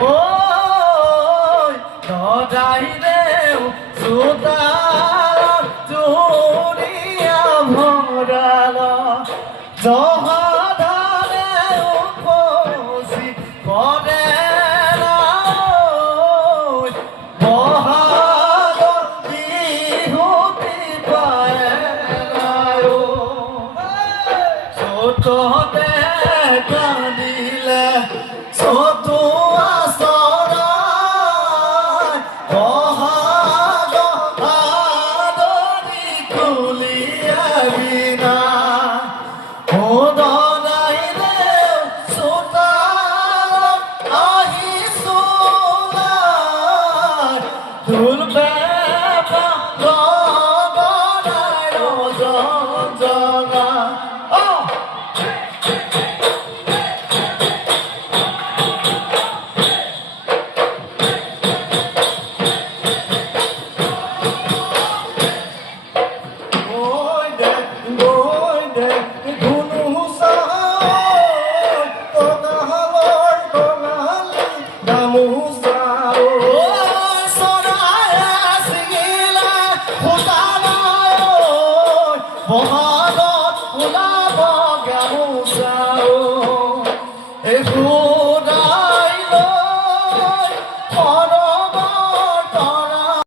ôi đó trái đều suta chú đi mong ra lo gió ধারে উপসি করে না মহাগর বিহুতি পায় না ছোট কাঁদিলে ছোট আসরায় মহাগরি খুলিয়া বিনা ওদনাই রে সুতার আহি সোনার দুলবে গগনায় রঞ্জনা মহাগত ওলাব গামু